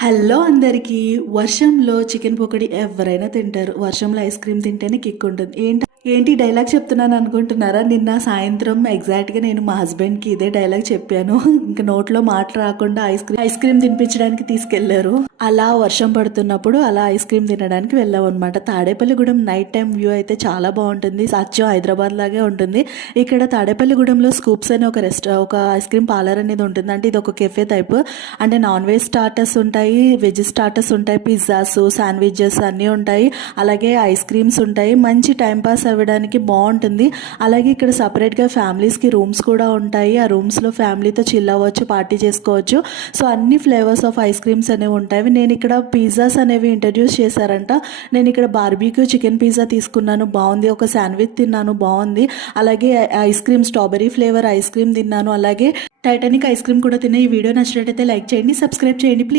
Hello అందరికీ వర్షంలో chicken పొకడి ఎవరైనా తింటారు. వర్షంలో ఐస్ క్రీమ్ తింటేనే కిక్ ఉంటుంది ఏంటి ఏంటి డైలాగ్ చెప్తున్నాను అనుకుంటున్నారా? నిన్న సాయంత్రం ఎగ్జాక్ట్గా నేను మా హస్బెండ్కి ఇదే డైలాగ్ చెప్పాను. ఇంకా నోట్లో మాట రాకుండా ఐస్ క్రీమ్ ఐస్ క్రీమ్ తినిపించడానికి తీసుకెళ్ళారు. అలా వర్షం పడుతున్నప్పుడు అలా ఐస్ క్రీమ్ తినడానికి వెళ్ళాం అనమాట తాడేపల్లిగూడెం నైట్ టైం వ్యూ అయితే చాలా బాగుంటుంది. అచ్చం హైదరాబాద్ లాగే ఉంటుంది. ఇక్కడ తాడేపల్లిగూడెంలో స్కూప్స్ అనే ఒక రెస్టా ఒక ఐస్ క్రీమ్ పార్లర్ అనేది ఉంటుంది. అంటే ఇది ఒక కెఫే టైప్ అంటే నాన్ వెజ్ స్టార్టర్స్ ఉంటాయి వెజ్ స్టార్టర్స్ ఉంటాయి పిజ్జాస్ శాండ్విచెస్ అన్నీ ఉంటాయి. అలాగే ఐస్ క్రీమ్స్ ఉంటాయి. మంచి టైం పాస్ అవ్వడానికి బాగుంటుంది. అలాగే ఇక్కడ సపరేట్గా ఫ్యామిలీస్కి రూమ్స్ కూడా ఉంటాయి. ఆ రూమ్స్లో ఫ్యామిలీతో చిల్ అవ్వచ్చు పార్టీ చేసుకోవచ్చు. సో అన్ని ఫ్లేవర్స్ ఆఫ్ ఐస్ క్రీమ్స్ అనేవి ఉంటాయి. నేను ఇక్కడ పిజ్జాస్ అనేవి ఇంట్రడ్యూస్ చేశారంట. నేను ఇక్కడ బార్బీక్యూ చికెన్ పిజ్జా తీసుకున్నాను. బాగుంది. ఒక శాండ్విచ్ తిన్నాను. బాగుంది. అలాగే ice cream strawberry flavour ice cream తిన్నాను. అలాగే టైటానిక్ ఐస్ క్రీమ్ కూడా తిన్నాయి ఈ వీడియో నచ్చినట్టయితే లైక్ చేయండి సబ్స్క్రైబ్ చేయండి ప్లీజ్